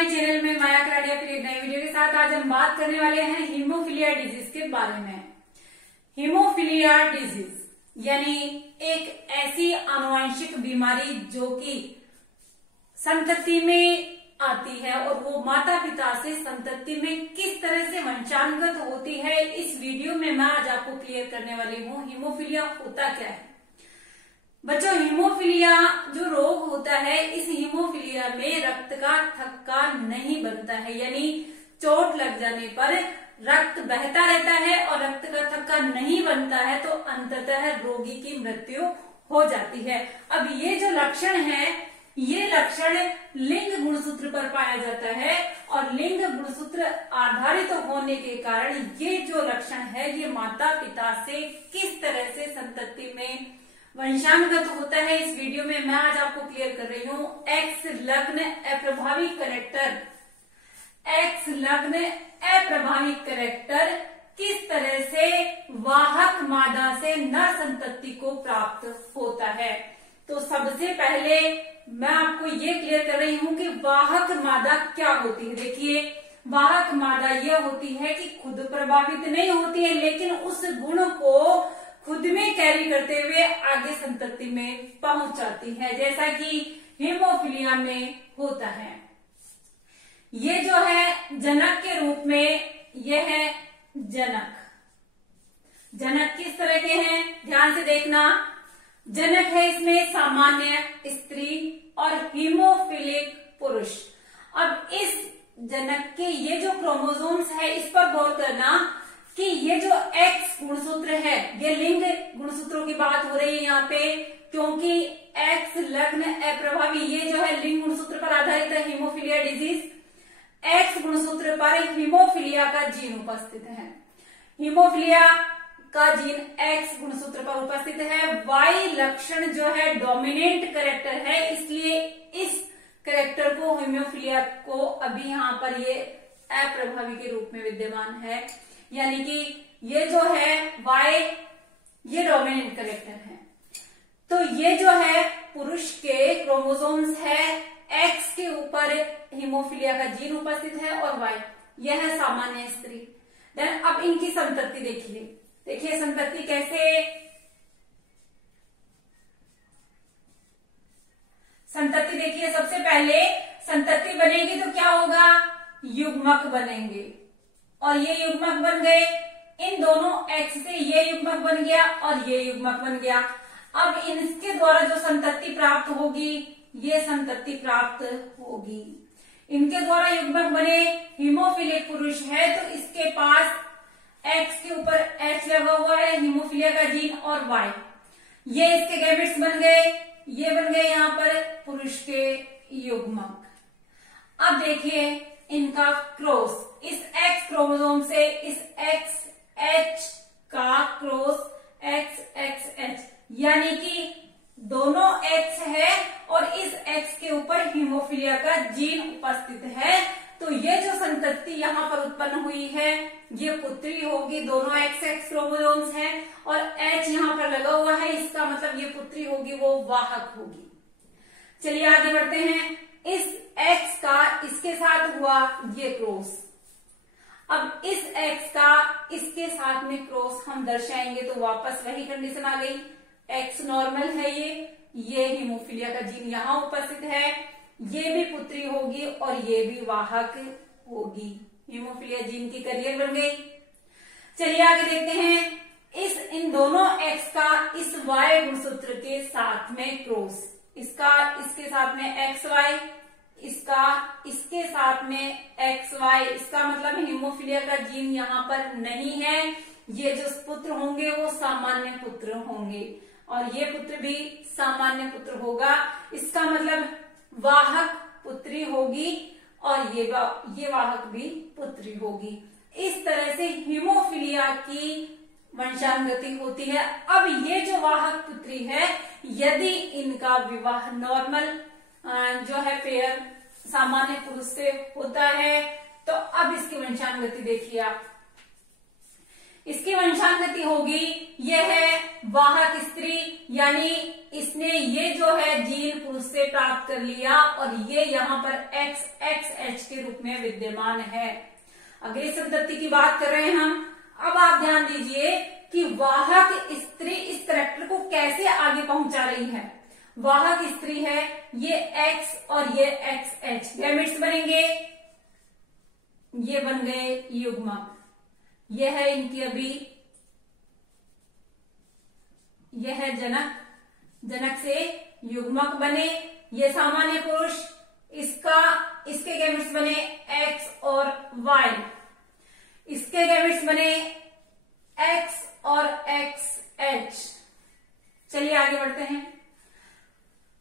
हमारे चैनल में माया कराड़िया फिर एक नई वीडियो के साथ आज हम बात करने वाले हैं हीमोफीलिया डिजीज के बारे में। हीमोफीलिया डिजीज यानी एक ऐसी आनुवंशिक बीमारी जो कि संतति में आती है और वो माता पिता से संतति में किस तरह से वंशानुगत होती है, इस वीडियो में मैं आज आपको क्लियर करने वाली हूँ। हीमोफीलिया होता क्या है बच्चों? हीमोफीलिया जो रोग होता है, इस हीमोफीलिया में रक्त का थक्का नहीं बनता है, यानी चोट लग जाने पर रक्त बहता रहता है और रक्त का थक्का नहीं बनता है तो अंततः रोगी की मृत्यु हो जाती है। अब ये जो लक्षण है, ये लक्षण लिंग गुणसूत्र पर पाया जाता है और लिंग गुणसूत्र आधारित होने के कारण ये जो लक्षण है ये माता पिता से किस तरह से संतति में वंशानुगत होता है, इस वीडियो में मैं आज आपको क्लियर कर रही हूँ। एक्स लग्न अप्रभावी करेक्टर, एक्स लग्न अप्रभावी करेक्टर किस तरह से वाहक मादा से नर संतति को प्राप्त होता है। तो सबसे पहले मैं आपको ये क्लियर कर रही हूँ कि वाहक मादा क्या होती है। देखिए, वाहक मादा यह होती है कि खुद प्रभावित नहीं होती है लेकिन उस गुण को खुद में कैरी करते हुए आगे संतति में पहुंच जाती है, जैसा कि हीमोफीलिया में होता है। ये जो है जनक के रूप में, ये है जनक। जनक किस तरह के हैं ध्यान से देखना। जनक है इसमें सामान्य स्त्री और हीमोफिलिक पुरुष। अब इस जनक के ये जो क्रोमोसोम्स है इस पर गौर करना कि ये जो एक्स गुणसूत्र है, ये लिंग गुणसूत्रों की बात हो रही है यहाँ पे, क्योंकि एक्स लग्न अप्रभावी ये जो है लिंग गुणसूत्र पर आधारित है हीमोफीलिया डिजीज। एक्स गुणसूत्र पर हीमोफीलिया का जीन उपस्थित है, हीमोफीलिया का जीन एक्स गुणसूत्र पर उपस्थित है। वाई लक्षण जो है डोमिनेंट करेक्टर है, इसलिए इस करेक्टर को हीमोफीलिया को अभी यहाँ पर ये अप्रभावी के रूप में विद्यमान है, यानी कि ये जो है वाई ये डोमिनेंट करेक्टर है। तो ये जो है पुरुष के क्रोमोसोम्स है, एक्स के ऊपर हीमोफीलिया का जीन उपस्थित है और वाई यह है सामान्य स्त्री। देन अब इनकी संतति देखिए, देखिए संतति कैसे, संतति देखिए, सबसे पहले संतति बनेगी तो क्या होगा, युग्मक बनेंगे और ये युग्मक बन गए। इन दोनों एक्स से ये युग्मक बन गया और ये युग्मक बन गया। अब इनके द्वारा जो संतति प्राप्त होगी ये संतति प्राप्त होगी। इनके द्वारा युग्मक बने हीमोफिलिक पुरुष है तो इसके पास एक्स के ऊपर एच लगा हुआ है हीमोफीलिया का जीन और वाई, ये इसके गैमेट्स बन गए, ये बन गए यहाँ पर पुरुष के युग्मक। अब देखिए इनका क्रॉस, इस एक्स क्रोमोसोम से इस एक्स एच का क्रॉस एक्स एक्स एच, यानी कि दोनों एक्स है और इस एक्स के ऊपर हीमोफीलिया का जीन उपस्थित है। तो ये जो संतति यहाँ पर उत्पन्न हुई है ये पुत्री होगी, दोनों एक्स एक्स क्रोमोसोम्स हैं और एच यहाँ पर लगा हुआ है, इसका मतलब ये पुत्री होगी, वो वाहक होगी। चलिए आगे बढ़ते हैं। इस एक्स का इसके साथ हुआ ये क्रॉस, अब इस एक्स का इसके साथ में क्रॉस हम दर्शाएंगे तो वापस वही कंडीशन आ गई, एक्स नॉर्मल है, ये हीमोफीलिया का जीन यहाँ उपस्थित है, ये भी पुत्री होगी और ये भी वाहक होगी, हीमोफीलिया जीन की करियर बन गई। चलिए आगे देखते हैं। इन दोनों एक्स का इस वाई गुणसूत्र के साथ में क्रॉस, इसका इसके साथ में एक्स वाई, इसका इसके साथ में एक्स वाई, इसका मतलब हीमोफीलिया का जीन यहाँ पर नहीं है। ये जो पुत्र होंगे वो सामान्य पुत्र होंगे और ये पुत्र भी सामान्य पुत्र होगा, इसका मतलब वाहक पुत्री होगी और ये वाहक भी पुत्री होगी। इस तरह से हीमोफीलिया की वंशानुगति होती है। अब ये जो वाहक पुत्री है, यदि इनका विवाह नॉर्मल जो है पेयर सामान्य पुरुष से होता है तो अब इसकी वंशानुगति देखिए आप, इसकी वंशानुगति होगी, यह है वाहक स्त्री, यानी इसने ये जो है जीन पुरुष से से प्राप्त कर लिया और ये यहाँ पर XXH के रूप में विद्यमान है। अगली संतति की बात कर रहे हैं हम। अब आप ध्यान दीजिए कि वाहक स्त्री इस करैक्टर को कैसे आगे पहुंचा रही है। वाहक स्त्री है, ये X और ये XH गैमेट्स बनेंगे, ये बन गए युग्मक। यह है इनकी अभी, यह है जनक, जनक से युग्मक बने। ये सामान्य पुरुष, इसके गैमेट्स बने X और Y, इसके गैमेट्स बने X और XH। चलिए आगे बढ़ते हैं।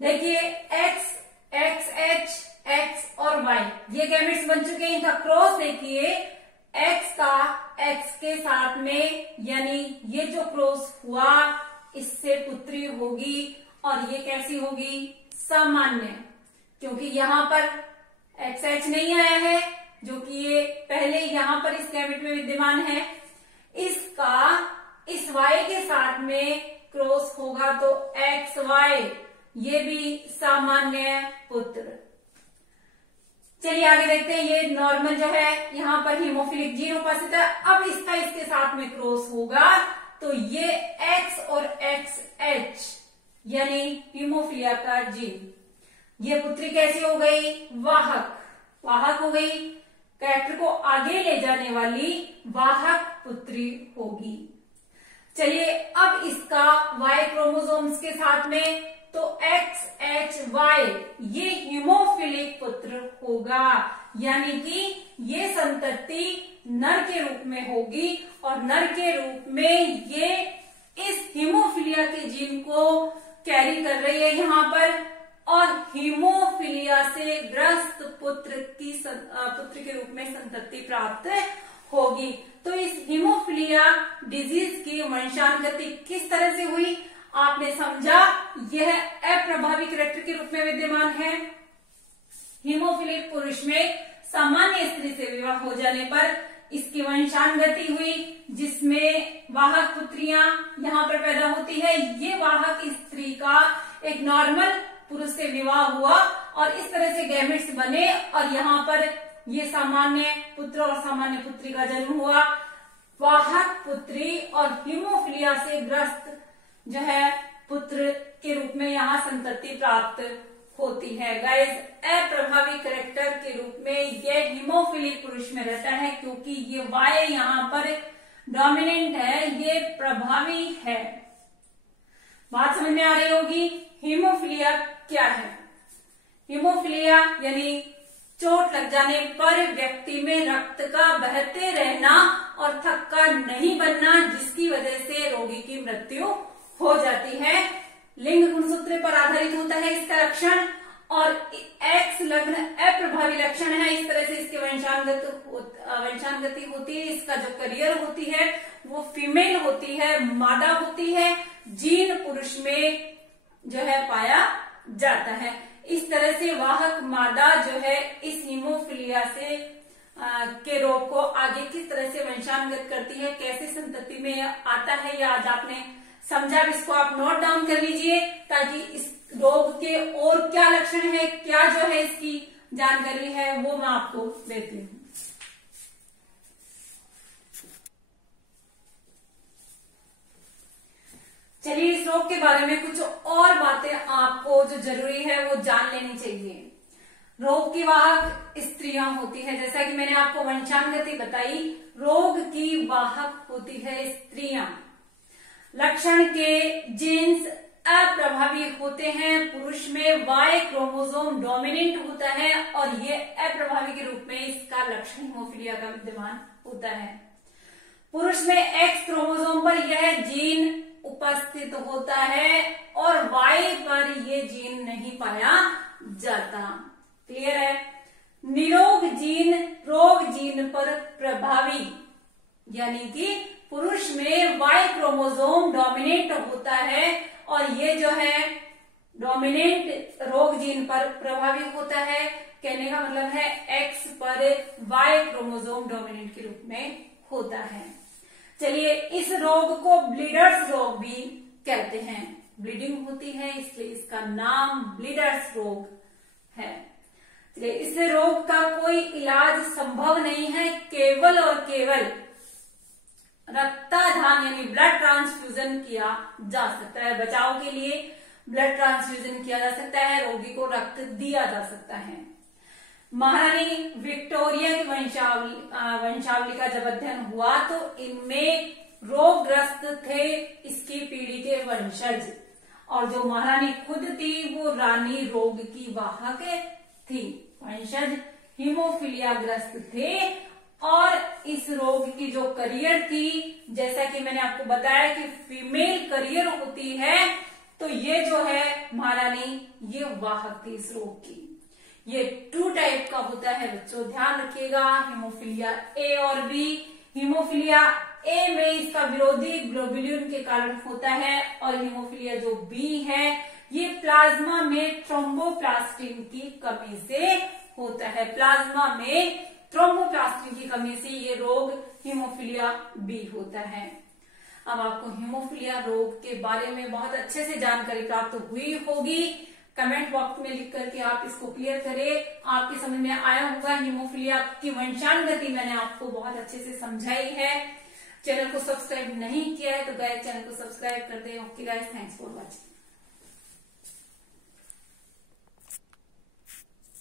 देखिए X, XH, X और Y ये गैमेट्स बन चुके हैं। इनका क्रॉस देखिए, X का X के साथ में, यानी ये जो क्रॉस हुआ इससे पुत्री होगी और ये कैसी होगी, सामान्य, क्योंकि यहाँ पर XH नहीं आया है जो कि ये पहले यहाँ पर इस गैमेट में विद्यमान है। इसका इस Y के साथ में क्रॉस होगा तो XY, ये भी सामान्य पुत्र। चलिए आगे देखते हैं। ये नॉर्मल जो है, यहाँ पर हीमोफिलिक जीन उपस्थित है। अब इसका इसके साथ में क्रॉस होगा तो ये X और XH यानी हीमोफिलिया का जीन, ये पुत्री कैसी हो गई, वाहक, वाहक हो गई, कैरेक्टर को आगे ले जाने वाली वाहक पुत्री होगी। चलिए अब इसका Y क्रोमोसोम्स के साथ में तो XHY ये हीमोफिलिक पुत्र होगा, यानी कि ये संतति नर के रूप में होगी और नर के रूप में ये इस हीमोफिलिया के जीन को कैरी कर रही है यहाँ पर, और हीमोफिलिया से ग्रस्त पुत्र के रूप में संतति प्राप्त होगी। तो इस हीमोफिलिया डिजीज की वंशानुगति किस तरह से हुई आपने समझा। यह अप्रभावी कैरेक्टर के रूप में विद्यमान है। हीमोफिलिक पुरुष में सामान्य स्त्री से विवाह हो जाने पर इसकी वंशानुगति हुई, जिसमें वाहक पुत्रियां यहाँ पर पैदा होती है। ये वाहक स्त्री का एक नॉर्मल पुरुष से विवाह हुआ और इस तरह से गैमेट्स बने और यहाँ पर ये सामान्य पुत्र और सामान्य पुत्री का जन्म हुआ। वाहक पुत्री और हीमोफिलिया से ग्रस्त जो है पुत्र के रूप में यहाँ संतति प्राप्त होती है। गाइस, अप्रभावी कैरेक्टर के रूप में यह हीमोफिलिक पुरुष में रहता है क्योंकि ये Y यहाँ पर डोमिनेंट है, ये प्रभावी है। बात समझ में आ रही होगी। हीमोफिलिया क्या है? हीमोफिलिया यानी चोट लग जाने पर व्यक्ति में रक्त का बहते रहना और थक्का नहीं बनना, जिसकी वजह से रोगी की मृत्यु हो जाती है। लिंग गुणसूत्र पर आधारित होता है इसका लक्षण और X लग्न अप्रभावी लक्षण है। इस तरह से इसकी वंशानुगति होती है। इसका जो करियर होती है वो फीमेल होती है, मादा होती है। जीन पुरुष में जो है पाया जाता है। इस तरह से वाहक मादा जो है इस हीमोफिलिया से के रोग को आगे किस तरह से वंशानुगत करती है, कैसे संतति में आता है, ये आज आपने समझा। इसको आप नोट डाउन कर लीजिए ताकि इस रोग के और क्या लक्षण है, क्या जो है इसकी जानकारी है वो मैं आपको देती हूँ। चलिए इस रोग के बारे में कुछ और बातें आपको जो जरूरी है वो जान लेनी चाहिए। रोग की वाहक स्त्रियां होती है, जैसा कि मैंने आपको वंशानुगति बताई। रोग की वाहक होती है स्त्रियां। लक्षण के जीन्स अप्रभावी होते हैं। पुरुष में Y क्रोमोसोम डोमिनेंट होता है और ये अप्रभावी के रूप में इसका लक्षण हीमोफिलिया का विद्यमान होता है। पुरुष में X क्रोमोसोम पर यह जीन उपस्थित होता है और Y पर ये जीन नहीं पाया जाता। क्लियर है? निरोग जीन रोग जीन पर प्रभावी, यानी कि पुरुष में Y क्रोमोसोम डोमिनेंट होता है और ये जो है डोमिनेंट रोग जीन पर प्रभावी होता है। कहने का मतलब है X पर Y क्रोमोसोम डोमिनेंट के रूप में होता है। चलिए इस रोग को ब्लीडर्स रोग भी कहते हैं। ब्लीडिंग होती है, इसलिए इसका नाम ब्लीडर्स रोग है। इस रोग का कोई इलाज संभव नहीं है, केवल और केवल रक्ताधान यानी ब्लड ट्रांसफ्यूजन किया जा सकता है। बचाव के लिए ब्लड ट्रांसफ्यूजन किया जा सकता है, रोगी को रक्त दिया जा सकता है। महारानी विक्टोरिया की वंशावली का जब अध्ययन हुआ तो इनमें रोगग्रस्त थे इसकी पीढ़ी के वंशज, और जो महारानी खुद थी वो रानी रोग की वाहक थी। वंशज हीमोफीलिया ग्रस्त थे, और इस रोग की जो करियर थी, जैसा कि मैंने आपको बताया कि फीमेल करियर होती है, तो ये जो है महारानी ये वाहक थी इस रोग की। ये 2 टाइप का होता है बच्चों, ध्यान रखिएगा, हीमोफीलिया ए और बी। हीमोफीलिया ए में इसका विरोधी ग्लोबुलिन के कारण होता है, और हीमोफीलिया जो बी है ये प्लाज्मा में थ्रोम्बोप्लास्टिन की कमी से होता है। प्लाज्मा में थ्रोम्बोप्लास्टिन की कमी से ये रोग हीमोफीलिया बी होता है। अब आपको हीमोफीलिया रोग के बारे में बहुत अच्छे से जानकारी प्राप्त हुई होगी। कमेंट बॉक्स में लिख करके आप इसको क्लियर करें। आपके समझ में आया होगा। हीमोफीलिया की वंशानुगति मैंने आपको बहुत अच्छे से समझाई है। चैनल को सब्सक्राइब नहीं किया है तो गाइस चैनल को सब्सक्राइब कर दे। Okay guys, thanks for watching.